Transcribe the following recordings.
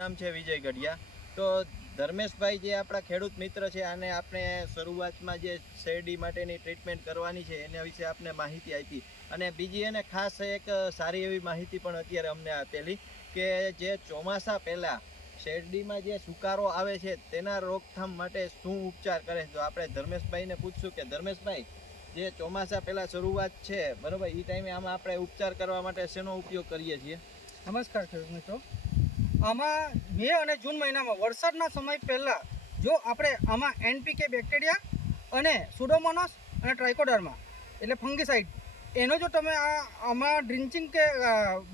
નામ છે વિજય ગઢિયા. તો ધર્મેશભાઈ જે આપણા ખેડૂત મિત્ર છે, આને આપણે શરૂઆતમાં જે શેરડી માટેની ટ્રીટમેન્ટ કરવાની છે, એના વિશે આપને માહિતી આપી. અને બીજી એને ખાસ એક સારી એવી માહિતી પણ અત્યારે અમને આપેલી કે જે ચોમાસા પહેલાં શેરડીમાં જે સુકારો આવે છે, તેના રોકથામ માટે શું ઉપચાર કરે તો આપણે ધર્મેશભાઈને પૂછશું કે ધર્મેશભાઈ, જે ચોમાસા પહેલાં શરૂઆત છે, બરાબર એ ટાઈમે આમાં આપણે ઉપચાર કરવા માટે શેનો ઉપયોગ કરીએ છીએ? નમસ્કાર ખેડૂત મિત્રો. આમાં મે અને જૂન મહિનામાં વરસાદના સમય પહેલાં જો આપણે આમાં એનપીકે બેક્ટેરિયા અને સુડોમોનોસ અને ટ્રાઇકોડર્મા એટલે ફંગીસાઇડ એનો જો તમે આ આમાં ડ્રિન્ચિંગ કે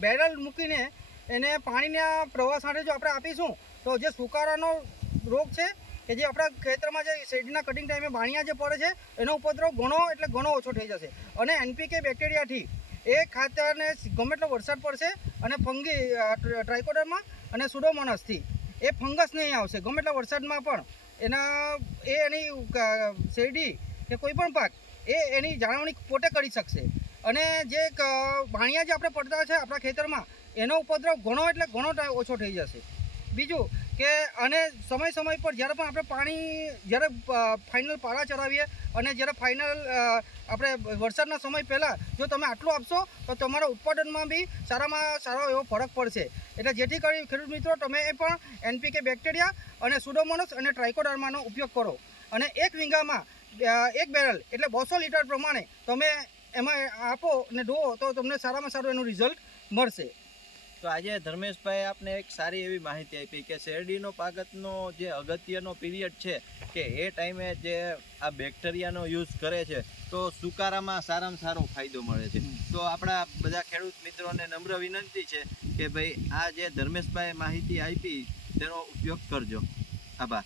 બેરલ મૂકીને એને પાણીના પ્રવાહ સાથે જો આપણે આપીશું, તો જે સુકારાનો રોગ છે, કે જે આપણા ખેતરમાં જે શેરડીના કટિંગ ટાઈમે બાણિયા જે પડે છે, એનો ઉપદ્રવ ઘણો એટલે ઘણો ઓછો થઈ જશે. અને એનપીકે બેક્ટેરિયાથી એ ખાતરને ગમે એટલો વરસાદ પડશે અને ફંગી ટ્રાયકોડરમાં અને સુડોમોનસથી. એ ફંગસ નહીં આવશે, ગમે એટલા વરસાદમાં પણ. એના, એ એની શેરડી કે કોઈ પણ પાક, એ એની જાળવણી પોતે કરી શકશે. અને જે ભાણિયા જે આપણે પડતા છે આપણા ખેતરમાં, એનો ઉપદ્રવ ઘણો એટલે ઘણો ઓછો થઈ જશે. બીજું કે અને સમય સમય પર જ્યારે પણ આપણે પાણી, જ્યારે ફાઇનલ પાળા ચડાવીએ અને જ્યારે ફાઇનલ આપણે વરસાદના સમય પહેલાં જો તમે આટલું આપશો, તો તમારા ઉત્પાદનમાં બી સારામાં સારો એવો ફરક પડશે. એટલે જેથી કરી ખેડૂત મિત્રો, તમે એ પણ એનપીકે બેક્ટેરિયા અને સુડોમોનસ અને ટ્રાઇકોડર્માનો ઉપયોગ કરો. અને એક વીંગામાં એક બેરલ એટલે બસો લીટર પ્રમાણે તમે એમાં આપો ને ધોવો, તો તમને સારામાં સારું એનું રિઝલ્ટ મળશે. તો આજે ધર્મેશભાઈ આપને એક સારી એવી માહિતી આપી કે શેરડીનો પાકતનો જે અગત્યનો પીરિયડ છે કે એ ટાઈમે જે આ બેક્ટેરિયાનો યુઝ કરે છે તો સુકારામાં સારામાં સારો ફાયદો મળે છે. તો આપણા બધા ખેડૂત મિત્રોને નમ્ર વિનંતી છે કે ભાઈ આ જે ધર્મેશભાઈ માહિતી આપી તેનો ઉપયોગ કરજો. આભાર.